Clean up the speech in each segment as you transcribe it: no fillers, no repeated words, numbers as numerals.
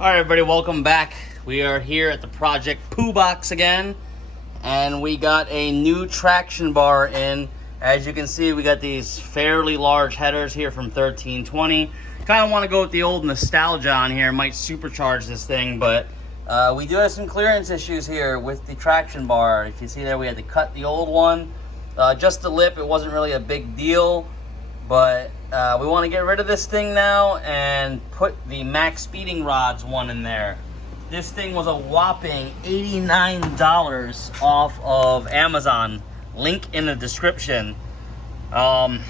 Alright everybody, welcome back. We are here at the Project Poo Box again, and we got a new traction bar in. As you can see, we got these fairly large headers here from 1320. Kind of want to go with the old nostalgia on here, might supercharge this thing, but we do have some clearance issues here with the traction bar. If you see there, we had to cut the old one. Just the lip, it wasn't really a big deal, but we want to get rid of this thing now and put the maXpeedingRODS one in there. This thing was a whopping $89 off of Amazon. Link in the description. From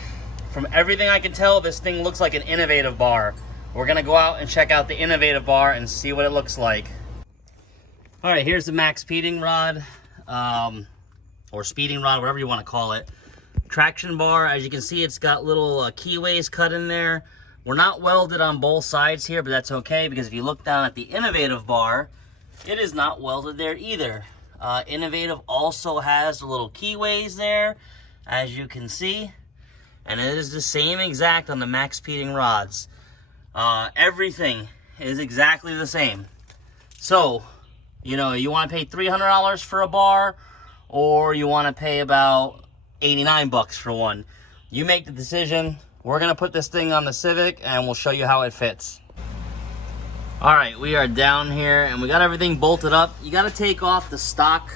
everything I can tell, this thing looks like an innovative bar. We're going to go out and check out the innovative bar and see what it looks like. Alright, here's the maXpeedingROD, or speeding rod, whatever you want to call it. Traction bar, as you can see, it's got little keyways cut in there. We're not welded on both sides here, but that's okay, because if you look down at the innovative bar, it is not welded there either. Innovative also has the little keyways there, as you can see, and it is the same exact on the maXpeedingRODS. Everything is exactly the same. So, you know, you want to pay $300 for a bar, or you want to pay about 89 bucks for one. You make the decision. We're going to put this thing on the Civic and we'll show you how it fits. Alright, we are down here and we got everything bolted up. You got to take off the stock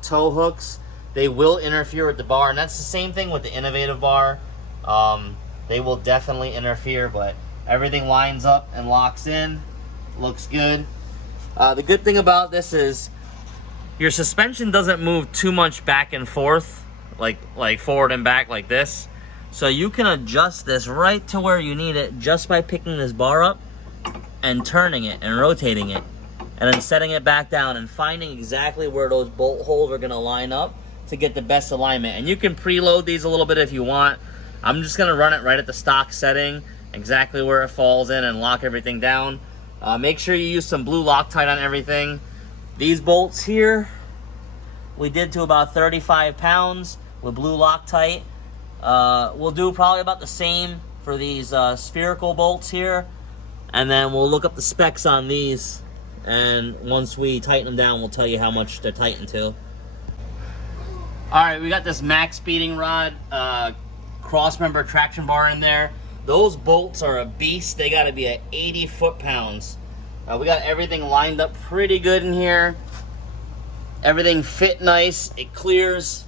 tow hooks. They will interfere with the bar, and that's the same thing with the innovative bar. They will definitely interfere, but everything lines up and locks in. Looks good. The good thing about this is your suspension doesn't move too much back and forth, like forward and back like this. So you can adjust this right to where you need it just by picking this bar up and turning it and rotating it, and then setting it back down and finding exactly where those bolt holes are going to line up to get the best alignment. And you can preload these a little bit if you want. I'm just going to run it right at the stock setting, exactly where it falls in, and lock everything down. Make sure you use some blue Loctite on everything. These bolts here, we did to about 35 pounds with blue Loctite. We'll do probably about the same for these spherical bolts here. And then we'll look up the specs on these. And once we tighten them down, we'll tell you how much they're tightened to. Alright, we got this maXpeedingROD cross-member traction bar in there. Those bolts are a beast. They got to be at 80 foot-pounds. We got everything lined up pretty good in here. Everything fit nice. It clears.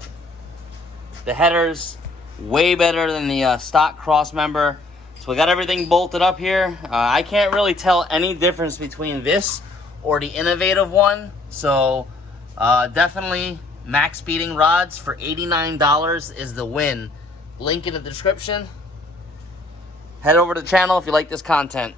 The headers way better than the stock cross member. So we got everything bolted up here. I can't really tell any difference between this or the innovative one. So definitely maXpeedingRODS for $89 is the win. Link in the description. Head over to the channel if you like this content.